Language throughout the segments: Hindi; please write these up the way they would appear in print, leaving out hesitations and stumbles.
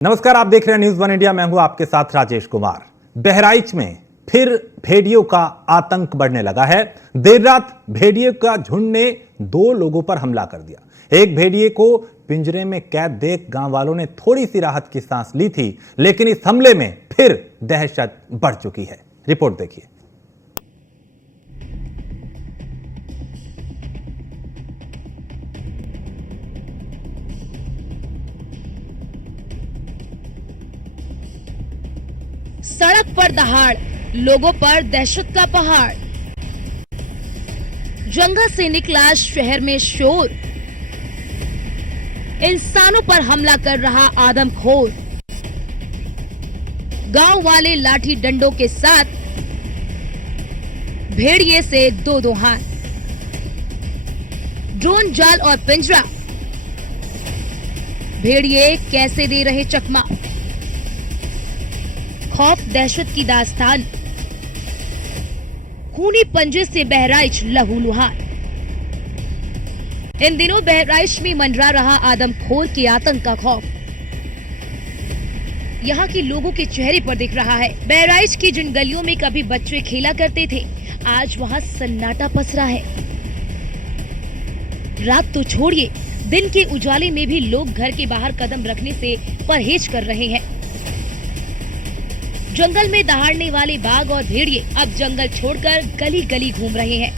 नमस्कार, आप देख रहे हैं न्यूज वन इंडिया। मैं हूं आपके साथ राजेश कुमार। बहराइच में फिर भेड़ियों का आतंक बढ़ने लगा है। देर रात भेड़िए का झुंड ने 2 लोगों पर हमला कर दिया। एक भेड़िए को पिंजरे में कैद देख गांव वालों ने थोड़ी सी राहत की सांस ली थी, लेकिन इस हमले में फिर दहशत बढ़ चुकी है। रिपोर्ट देखिए। सड़क पर दहाड़, लोगों पर दहशत का पहाड़। जंगल से निकला शहर में शोर, इंसानों पर हमला कर रहा आदमखोर। गांव वाले लाठी डंडों के साथ, भेड़िए से 2-2 हाथ। ड्रोन, जाल और पिंजरा, भेड़िए कैसे दे रहे चकमा। खौफ दहशत की दास्तान, खूनी पंजे से बहराइच लहूलुहान। इन दिनों बहराइच में मंडरा रहा आदमखोर के आतंक का खौफ यहाँ के लोगों के चेहरे पर दिख रहा है। बहराइच की जिन गलियों में कभी बच्चे खेला करते थे, आज वहाँ सन्नाटा पसरा है। रात तो छोड़िए, दिन के उजाले में भी लोग घर के बाहर कदम रखने से परहेज कर रहे हैं। जंगल में दहाड़ने वाले बाघ और भेड़िए अब जंगल छोड़कर गली गली घूम रहे हैं।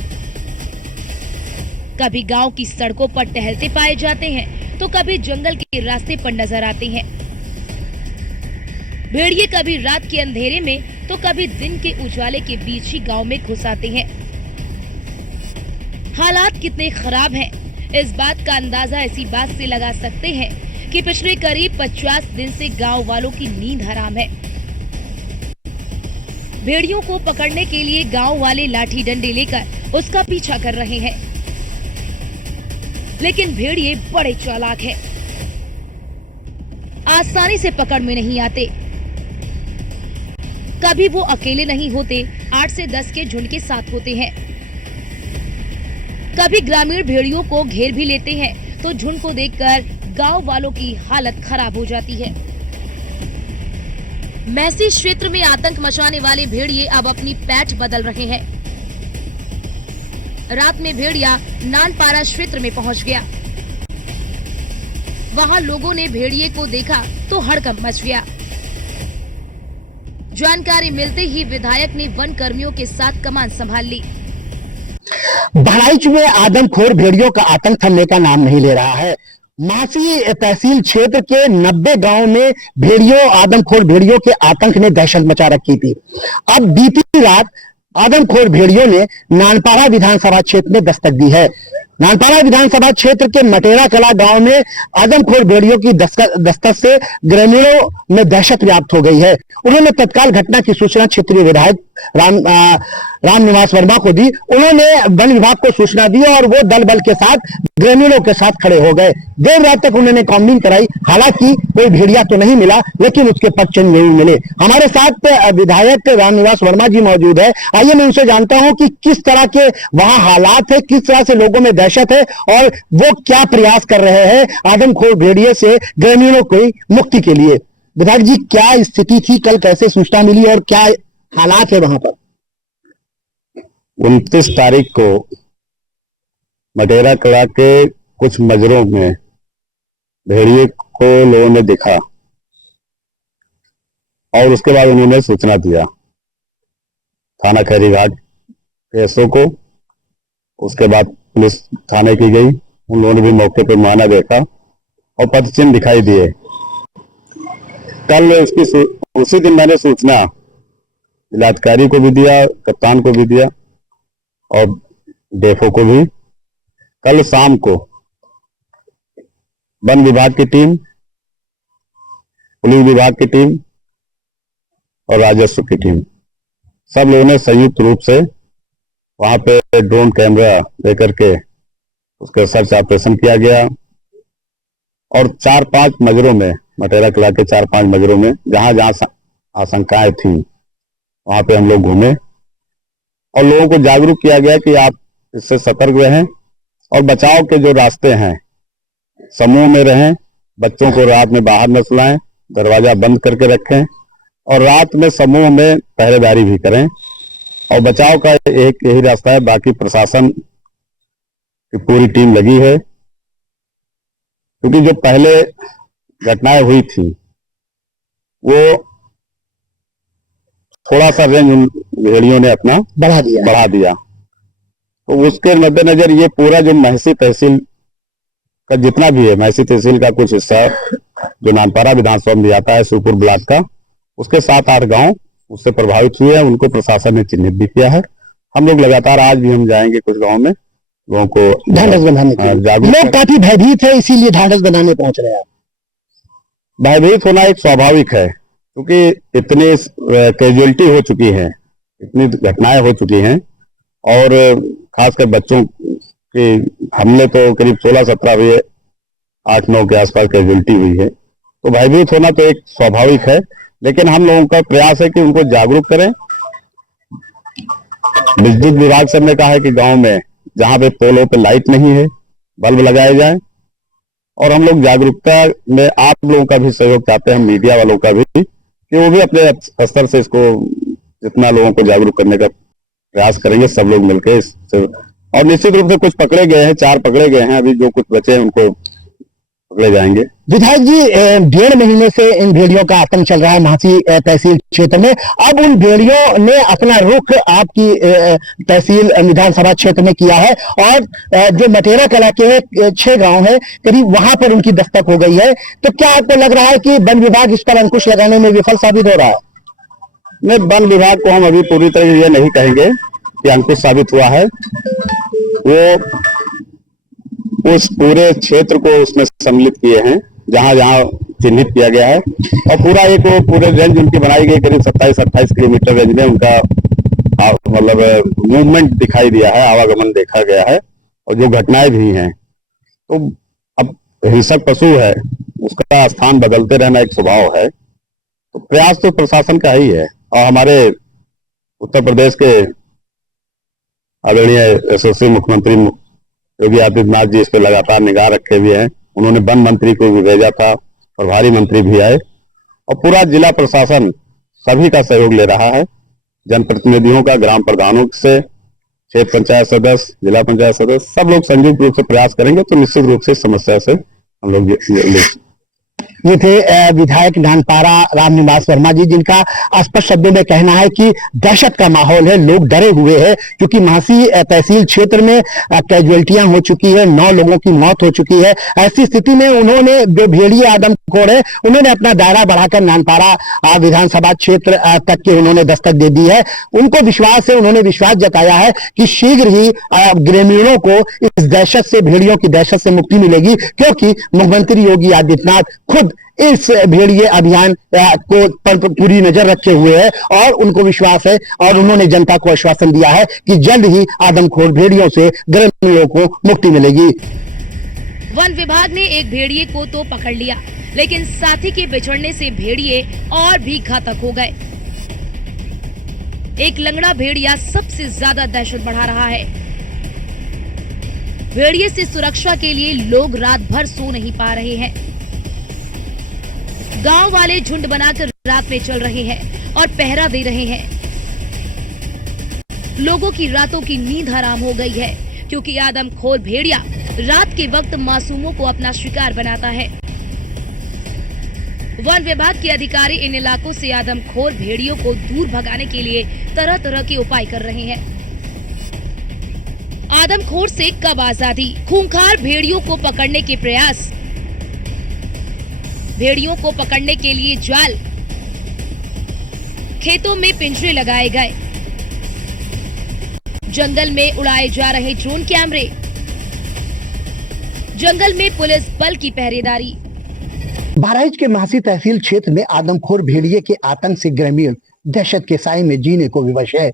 कभी गांव की सड़कों पर टहलते पाए जाते हैं, तो कभी जंगल के रास्ते पर नजर आते हैं। भेड़िए कभी रात के अंधेरे में, तो कभी दिन के उजाले के बीच ही गांव में घुस आते हैं। हालात कितने खराब हैं, इस बात का अंदाजा इसी बात से लगा सकते हैं कि पिछले करीब 50 दिन से गांव वालों की नींद हराम है। भेड़ियों को पकड़ने के लिए गांव वाले लाठी डंडे लेकर उसका पीछा कर रहे हैं, लेकिन भेड़िए बड़े चालाक हैं। आसानी से पकड़ में नहीं आते। कभी वो अकेले नहीं होते, 8 से 10 के झुंड के साथ होते हैं। कभी ग्रामीण भेड़ियों को घेर भी लेते हैं, तो झुंड को देखकर गांव वालों की हालत खराब हो जाती है। मैसी क्षेत्र में आतंक मचाने वाले भेड़िए अब अपनी पैठ बदल रहे हैं। रात में भेड़िया नानपारा क्षेत्र में पहुंच गया। वहां लोगों ने भेड़िए को देखा तो हड़कंप मच गया। जानकारी मिलते ही विधायक ने वन कर्मियों के साथ कमान संभाल ली। बहराइच में आदमखोर भेड़ियों का आतंक थमने का नाम नहीं ले रहा है। मासी तहसील क्षेत्र के 90 गांव में आदमखोर भेड़ियों के आतंक ने दहशत मचा रखी थी। अब बीती रात आदमखोर भेड़ियों ने नानपारा विधानसभा क्षेत्र में दस्तक दी है। नानपारा विधानसभा क्षेत्र के मटेरा कला गांव में आदमखोर भेड़ियों की दस्तक से ग्रामीणों में दहशत व्याप्त हो गई है। उन्होंने तत्काल घटना की सूचना क्षेत्रीय विधायक रामनिवास वर्मा को दी। उन्होंने वन विभाग को सूचना दी और वो दल बल के साथ ग्रामीणों के साथ खड़े हो गए। देर रात तक उन्होंने कॉम्बिंग कराई। हालांकि कोई भेड़िया तो नहीं मिला, लेकिन उसके पगचिन्ह नहीं मिले। हमारे साथ विधायक रामनिवास वर्मा जी मौजूद है। आइए मैं उनसे जानता हूं कि किस तरह के वहां हालात है, किस तरह से लोगों में दहशत है और वो क्या प्रयास कर रहे हैं आदमखोर भेड़िए से ग्रामीणों की मुक्ति के लिए। विधायक जी, क्या स्थिति थी कल, कैसे सूचना मिली और क्या हालात है वहां पर? 29 तारीख को मटेरा कला के कुछ मजरों में भेड़िए को लोगों ने देखा और उसके बाद उन्होंने सूचना दिया थाना खैरीघाट के एसओ को। उसके बाद पुलिस थाने की गई, उन लोगों ने भी मौके पर मुआयना देखा और पदचिन्ह दिखाई दिए। कल उसी दिन मैंने सूचना जिलाधिकारी को भी दिया, कप्तान को भी दिया और डेफो को भी। कल शाम को वन विभाग की टीम, पुलिस विभाग की टीम और राजस्व की टीम, सब लोगों ने संयुक्त रूप से वहां पे ड्रोन कैमरा लेकर के उसका सर्च ऑपरेशन किया गया और 4-5 मजरों में, मटेरा कला के 4-5 मजरों में जहां जहां आशंकाएं थी वहां पे हम लोग घूमे और लोगों को जागरूक किया गया कि आप इससे सतर्क रहें और बचाव के जो रास्ते हैं समूह में रहें, बच्चों को रात में बाहर न सुलाएं दरवाजा बंद करके रखें और रात में समूह में पहरेदारी भी करें। और बचाव का एक यही रास्ता है, बाकी प्रशासन की पूरी टीम लगी है, क्योंकि जो पहले घटनाएं हुई थी वो थोड़ा सा रेंज उन भेड़ियों ने अपना बढ़ा दिया। तो उसके मद्देनजर ये पूरा जो महसी तहसील का जितना भी है, महसी तहसील का कुछ हिस्सा जो नानपारा विधानसभा में आता है, शिवपुर ब्लॉक का, उसके 7-8 गांव उससे प्रभावित हुए हैं। उनको प्रशासन ने चिन्हित भी किया है। हम लोग लगातार आज भी हम जाएंगे कुछ गांव में, लोगों को ढांढस बनाने के लिए। लोग काफी भयभीत है, इसीलिए ढांढस बनाने पहुंच रहे हैं। भयभीत होना एक स्वाभाविक है, क्योंकि इतनी कैजुअलिटी हो चुकी है, इतनी घटनाएं हो चुकी हैं, और खासकर बच्चों के हमले तो करीब 16-17 हुए, 8-9 के आसपास कैजुअलिटी हुई है। तो भयभीत होना तो एक स्वाभाविक है, लेकिन हम लोगों का प्रयास है कि उनको जागरूक करें। विद्युत विभाग से हमने कहा है कि गांव में जहां पे पोलों पे लाइट नहीं है, बल्ब लगाए जाएं। और हम लोग जागरूकता में आप लोगों का भी सहयोग चाहते हैं, मीडिया वालों का भी, कि वो भी अपने स्तर से इसको जितना लोगों को जागरूक करने का प्रयास करेंगे, सब लोग मिलकर इससे। और निश्चित रूप से कुछ पकड़े गए हैं, 4 पकड़े गए हैं, अभी जो कुछ बचे हैं उनको पकड़े जाएंगे। विधायक जी, 1.5 महीने से इन भेड़ियों का आतंक चल रहा है महासी तहसील क्षेत्र में। अब उन भेड़ियों ने अपना रुख आपकी तहसील विधानसभा क्षेत्र में किया है, और जो मटेरा कला के 6 गांव है करीब, वहां पर उनकी दस्तक हो गई है। तो क्या आपको लग रहा है कि वन विभाग इस पर अंकुश लगाने में विफल साबित हो रहा है? नहीं, वन विभाग को हम अभी पूरी तरह ये नहीं कहेंगे कि अंकुश साबित हुआ है। वो उस पूरे क्षेत्र को उसमें सम्मिलित किए हैं जहां जहां चिन्हित किया गया है, और पूरा एक वो पूरे रेंज उनकी बनाई गई, करीब 27-28 किलोमीटर रेंज में उनका मतलब मूवमेंट दिखाई दिया है, आवागमन देखा गया है, और जो घटनाएं भी हैं। तो अब हिंसक पशु है, उसका स्थान बदलते रहना एक स्वभाव है। तो प्रयास तो प्रशासन का ही है, और हमारे उत्तर प्रदेश के आदरणीय यशस्वी मुख्यमंत्री योगी आदित्यनाथ जी इस पे लगातार निगाह रखे हुए हैं। उन्होंने वन मंत्री को भी भेजा था, प्रभारी मंत्री भी आए, और पूरा जिला प्रशासन सभी का सहयोग ले रहा है, जनप्रतिनिधियों का, ग्राम प्रधानों से, क्षेत्र पंचायत सदस्य, जिला पंचायत सदस्य, सब लोग संयुक्त रूप से प्रयास करेंगे तो निश्चित रूप से समस्या से हम लोग ये थे विधायक नानपारा रामनिवास वर्मा जी, जिनका स्पष्ट शब्दों में कहना है कि दहशत का माहौल है, लोग डरे हुए हैं, क्योंकि महासी तहसील क्षेत्र में कैजुअलिटियां हो चुकी है, 9 लोगों की मौत हो चुकी है। ऐसी स्थिति में उन्होंने, जो भेड़िए आदमखोर है, उन्होंने अपना दायरा बढ़ाकर नानपारा विधानसभा क्षेत्र तक के उन्होंने दस्तक दे दी है। उनको विश्वास है, उन्होंने विश्वास जताया है कि शीघ्र ही ग्रामीणों को इस दहशत से, भेड़ियों की दहशत से मुक्ति मिलेगी, क्योंकि मुख्यमंत्री योगी आदित्यनाथ खुद इस भेड़िए अभियान को पूरी नजर रखे हुए हैं, और उनको विश्वास है, और उन्होंने जनता को आश्वासन दिया है कि जल्द ही आदमखोर भेड़ियों से ग्रामीणों को मुक्ति मिलेगी। वन विभाग ने एक भेड़िए को तो पकड़ लिया, लेकिन साथी के बिछड़ने से भेड़िए और भी घातक हो गए। एक लंगड़ा भेड़िया सबसे ज्यादा दहशत बढ़ा रहा है। भेड़िए से सुरक्षा के लिए लोग रात भर सो नहीं पा रहे हैं। गांव वाले झुंड बनाकर रात में चल रहे हैं और पहरा दे रहे हैं। लोगों की रातों की नींद हराम हो गई है, क्योंकि आदमखोर भेड़िया रात के वक्त मासूमों को अपना शिकार बनाता है। वन विभाग के अधिकारी इन इलाकों से आदमखोर भेड़ियों को दूर भगाने के लिए तरह तरह के उपाय कर रहे हैं। आदमखोर से कब आजादी, खूंखार भेड़ियों को पकड़ने के प्रयास, भेड़ियों को पकड़ने के लिए जाल, खेतों में पिंजरे लगाए गए, जंगल में उड़ाए जा रहे ड्रोन कैमरे, जंगल में पुलिस बल की पहरेदारी। बहराइच के महासी तहसील क्षेत्र में आदमखोर भेड़िए के आतंक से ग्रामीण दहशत के साए में जीने को विवश है।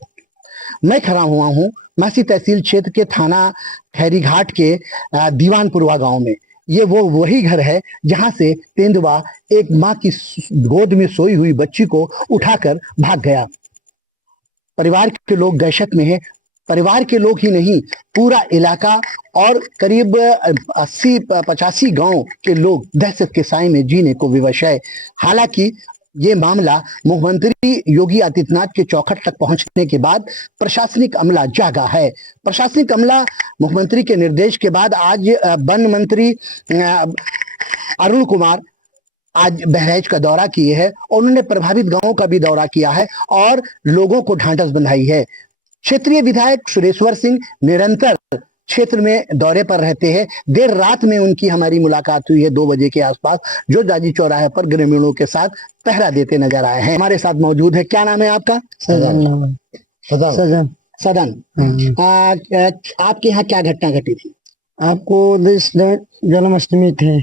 मैं खड़ा हुआ हूँ महासी तहसील क्षेत्र के थाना खैरीघाट के दीवानपुरवा गांव में। ये वही घर है जहां से तेंदुआ एक मां की गोद में सोई हुई बच्ची को उठाकर भाग गया। परिवार के लोग दहशत में हैं। परिवार के लोग ही नहीं, पूरा इलाका और करीब 80-85 गांव के लोग दहशत के साए में जीने को विवश है। हालांकि ये मामला मुख्यमंत्री योगी आदित्यनाथ के चौखट तक पहुंचने के बाद प्रशासनिक अमला जागा है। प्रशासनिक अमला मुख्यमंत्री के निर्देश के बाद आज वन मंत्री अरुण कुमार आज बहराइच का दौरा किए हैं और उन्होंने प्रभावित गांवों का भी दौरा किया है और लोगों को ढांढस बंधाई है। क्षेत्रीय विधायक सुरेश्वर सिंह निरंतर क्षेत्र में दौरे पर रहते हैं। देर रात में उनकी हमारी मुलाकात हुई है 2 बजे के आसपास, जो जाजी चौराहे पर ग्रामीणों के साथ पहरा देते नजर आए हैं। हमारे साथ मौजूद है, क्या नाम है आपका? सदन। आपके यहाँ क्या घटना घटी थी? आपको जन्माष्टमी थी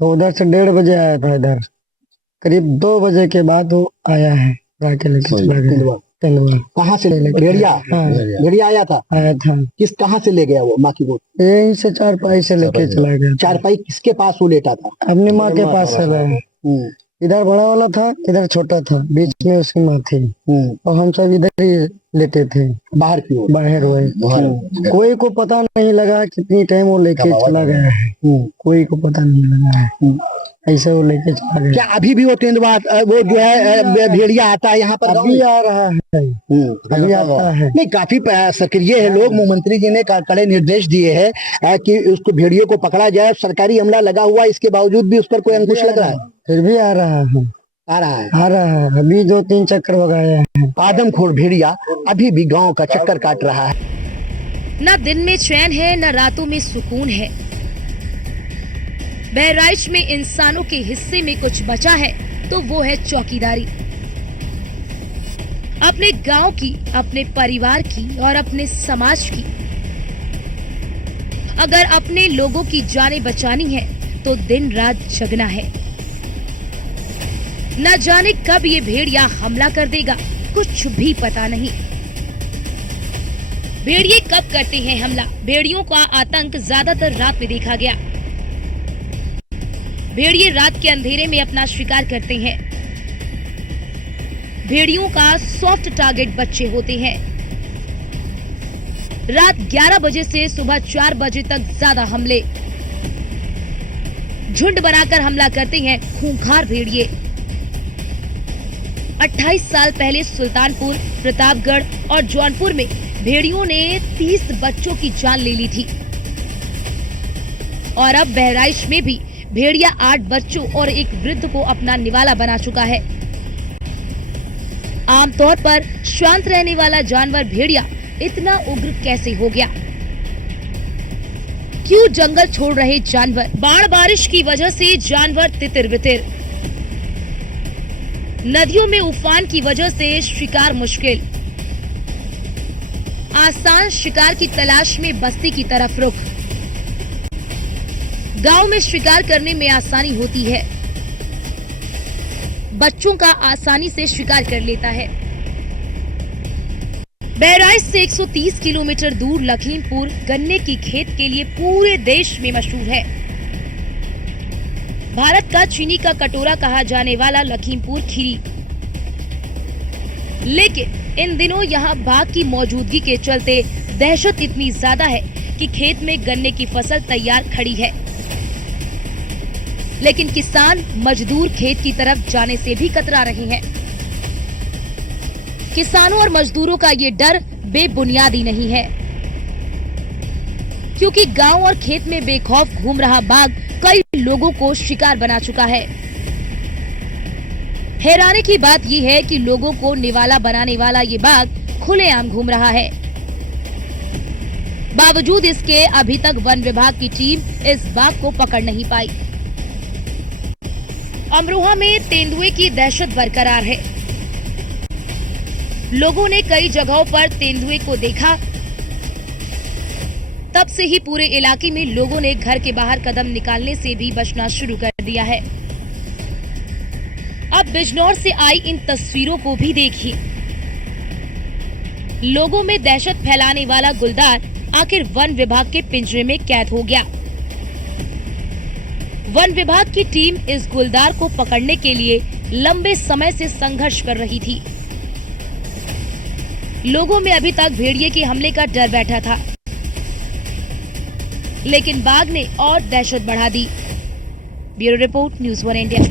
तो उधर से 1:30 बजे आया था, इधर करीब 2 बजे के बाद वो आया है, राके लेके चला गया। कहाँ से ले भेड़िया? हाँ, भेड़िया आया था। कहाँ से ले गया वो? माँ की गोद? यहीं से चारपाई से लेके चला गया। चारपाई किसके पास वो लेटा था? अपनी माँ के पास से लाया। इधर बड़ा वाला था, इधर छोटा था, बीच में उसकी माँ थी और हम सब इधर ही लेटे थे। बाहर की ओर? बाहर हुए, कोई को पता नहीं लगा कितनी टाइम वो लेके चला गया है, कोई को पता नहीं लगा है, ऐसे वो लेके चला गया। क्या अभी भी वो तेंदुआ वो जो है भेड़िया आता है यहाँ पर? अभी आ रहा है, अभी आता है। नहीं, काफी सक्रिय है लोग। मुख्यमंत्री जी ने कड़े निर्देश दिए हैं कि उसको भेड़ियों को पकड़ा जाए। सरकारी अमला लगा हुआ, इसके बावजूद भी उस पर कोई अंकुश लग रहा है? फिर भी आ रहा है, आ रहा है। अभी 2-3 चक्कर लगाया है। आदमखोर भेड़िया अभी भी गांव का चक्कर काट रहा है। न दिन में चैन है, न रातों में सुकून है। बहराइच में इंसानों के हिस्से में कुछ बचा है तो वो है चौकीदारी। अपने गांव की, अपने परिवार की और अपने समाज की। अगर अपने लोगों की जानें बचानी है तो दिन रात जगना है। न जाने कब ये भेड़िया हमला कर देगा, कुछ भी पता नहीं। भेड़िए कब करते हैं हमला? भेड़ियों का आतंक ज्यादातर रात में देखा गया। भेड़िए रात के अंधेरे में अपना शिकार करते हैं। भेड़ियों का सॉफ्ट टारगेट बच्चे होते हैं। रात 11 बजे से सुबह 4 बजे तक ज्यादा हमले। झुंड बनाकर हमला करते हैं खूंखार भेड़िए। 28 साल पहले सुल्तानपुर, प्रतापगढ़ और जौनपुर में भेड़ियों ने 30 बच्चों की जान ले ली थी और अब बहराइच में भी भेड़िया 8 बच्चों और एक वृद्ध को अपना निवाला बना चुका है। आमतौर पर शांत रहने वाला जानवर भेड़िया इतना उग्र कैसे हो गया? क्यों जंगल छोड़ रहे जानवर? बाढ़ बारिश की वजह से जानवर तितिर बितिर। नदियों में उफान की वजह से शिकार मुश्किल। आसान शिकार की तलाश में बस्ती की तरफ रुख। गांव में शिकार करने में आसानी होती है, बच्चों का आसानी से शिकार कर लेता है। बहराइच से 130 किलोमीटर दूर लखीमपुर गन्ने की खेत के लिए पूरे देश में मशहूर है। भारत का चीनी का कटोरा कहा जाने वाला लखीमपुर खीरी, लेकिन इन दिनों यहाँ बाघ की मौजूदगी के चलते दहशत इतनी ज्यादा है कि खेत में गन्ने की फसल तैयार खड़ी है, लेकिन किसान मजदूर खेत की तरफ जाने से भी कतरा रहे हैं। किसानों और मजदूरों का ये डर बेबुनियादी नहीं है, क्योंकि गांव और खेत में बेखौफ घूम रहा बाघ कई लोगों को शिकार बना चुका है। हैरानी की बात यह है कि लोगों को निवाला बनाने वाला ये बाघ खुलेआम घूम रहा है। बावजूद इसके अभी तक वन विभाग की टीम इस बाघ को पकड़ नहीं पाई। अमरोहा में तेंदुए की दहशत बरकरार है। लोगों ने कई जगहों पर तेंदुए को देखा। तब से ही पूरे इलाके में लोगों ने घर के बाहर कदम निकालने से भी बचना शुरू कर दिया है। अब बिजनौर से आई इन तस्वीरों को भी देखिए। लोगों में दहशत फैलाने वाला गुलदार आखिर वन विभाग के पिंजरे में कैद हो गया। वन विभाग की टीम इस गुलदार को पकड़ने के लिए लंबे समय से संघर्ष कर रही थी। लोगों में अभी तक भेड़िए के हमले का डर बैठा था, लेकिन बाघ ने और दहशत बढ़ा दी। Bureau report, news 1 India.